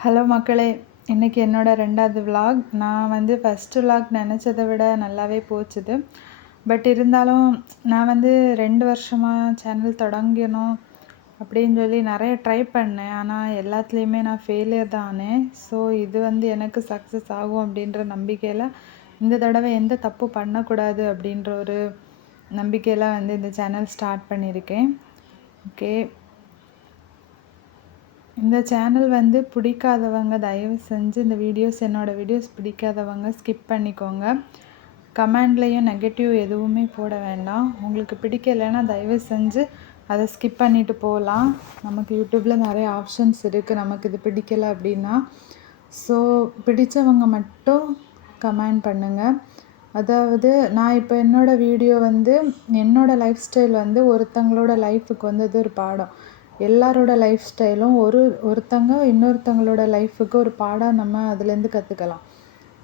Hello மக்களே, இன்றைக்கி என்னோடய 2வது விலாக். நான் வந்து ஃபஸ்ட்டு விலாக் நினச்சதை விட நல்லாவே போச்சுது. பட் இருந்தாலும் நான் வந்து 2 வருஷமாக சேனல் தொடங்கணும் அப்படின்னு சொல்லி நிறைய ட்ரை பண்ணேன். ஆனால் எல்லாத்துலேயுமே நான் ஃபெயிலியர் தான் ஆனேன். ஸோ இது வந்து எனக்கு சக்ஸஸ் ஆகும் அப்படின்ற நம்பிக்கையில் இந்த தடவை எந்த தப்பு பண்ணக்கூடாது அப்படின்ற ஒரு நம்பிக்கையில் வந்து இந்த சேனல் ஸ்டார்ட் பண்ணியிருக்கேன். ஓகே, இந்த சேனல் வந்து பிடிக்காதவங்க தயவு செஞ்சு இந்த என்னோடய வீடியோஸ் பிடிக்காதவங்க ஸ்கிப் பண்ணிக்கோங்க. கமெண்ட்லேயும் நெகட்டிவ் எதுவுமே போட வேண்டாம். உங்களுக்கு பிடிக்கலைன்னா தயவு செஞ்சு அதை ஸ்கிப் பண்ணிவிட்டு போகலாம். நமக்கு யூடியூப்பில் நிறைய ஆப்ஷன்ஸ் இருக்குது நமக்கு இது பிடிக்கலை அப்படின்னா. ஸோ பிடித்தவங்க மட்டும் கமெண்ட் பண்ணுங்கள். அதாவது நான் இப்போ என்னோடய வீடியோ வந்து என்னோடய லைஃப் ஸ்டைல் வந்து ஒருத்தங்களோட லைஃபுக்கு வந்து அது ஒரு பாடம். எல்லாரோட லைஃப் ஸ்டைலும் ஒருத்தங்க இன்னொருத்தங்களோட லைஃபுக்கு ஒரு பாடம் நம்ம அதுலேருந்து கற்றுக்கலாம்.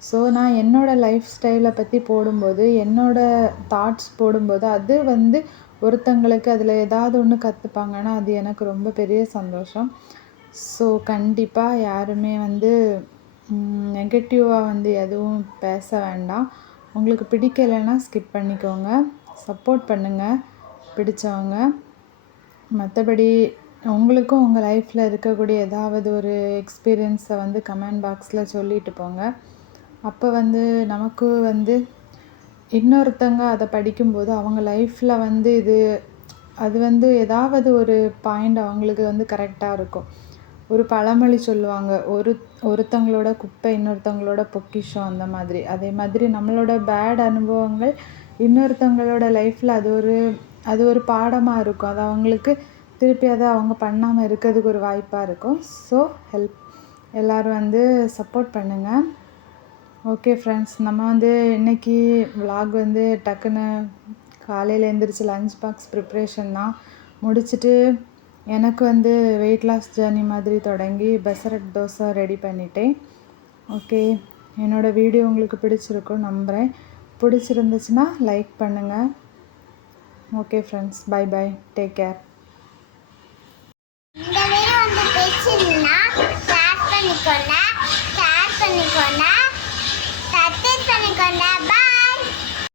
ஸோ நான் என்னோடய லைஃப் ஸ்டைலை பற்றி போடும்போது என்னோடய தாட்ஸ் போடும்போது அது வந்து ஒருத்தங்களுக்கு அதில் ஏதாவது ஒன்று கற்றுப்பாங்கன்னா அது எனக்கு ரொம்ப பெரிய சந்தோஷம். ஸோ கண்டிப்பாக யாருமே வந்து நெகட்டிவாக வந்து எதுவும் பேச வேண்டாம். உங்களுக்கு பிடிக்கலைன்னா ஸ்கிப் பண்ணிக்கோங்க. சப்போர்ட் பண்ணுங்கள் பிடிச்சவங்க. மற்றபடி உங்களுக்கும் உங்கள் லைஃப்பில் இருக்கக்கூடிய ஏதாவது ஒரு எக்ஸ்பீரியன்ஸை வந்து கமெண்ட் பாக்ஸில் சொல்லிட்டு போங்க. அப்போ வந்து நமக்கு வந்து இன்னொருத்தங்க அதை படிக்கும்போது அவங்க லைஃப்பில் வந்து அது வந்து ஏதாவது ஒரு பாயிண்ட் அவங்களுக்கு வந்து கரெக்டாக இருக்கும். ஒரு பழமொழி சொல்லுவாங்க, ஒருத்தங்களோட குப்பை இன்னொருத்தங்களோட பொக்கிஷம், அந்த மாதிரி. அதே மாதிரி நம்மளோட பேட் அனுபவங்கள் இன்னொருத்தங்களோட லைஃப்பில் அது ஒரு பாடமாக இருக்கும். அது அவங்களுக்கு திருப்பி அதை அவங்க பண்ணாமல் இருக்கிறதுக்கு ஒரு வாய்ப்பாக இருக்கும். ஸோ எல்லோரும் வந்து சப்போர்ட் பண்ணுங்கள். ஓகே ஃப்ரெண்ட்ஸ், நம்ம வந்து இன்றைக்கி விலாக் வந்து டக்குன்னு காலையில் எழுந்திரிச்சு லஞ்ச் பாக்ஸ் ப்ரிப்ரேஷன் தான் முடிச்சுட்டு எனக்கு வந்து வெயிட் லாஸ் ஜேர்னி மாதிரி தொடங்கி பெசரட் தோசை ரெடி பண்ணிட்டேன். ஓகே, என்னோடய வீடியோ உங்களுக்கு பிடிச்சிருக்கும் நம்புகிறேன். பிடிச்சிருந்துச்சுன்னா லைக் பண்ணுங்கள். Okay friends, bye bye, take care. இந்த வீடியோ வந்து பிடிச்சிருந்தா ஷேர் பண்ணிக்கோங்க.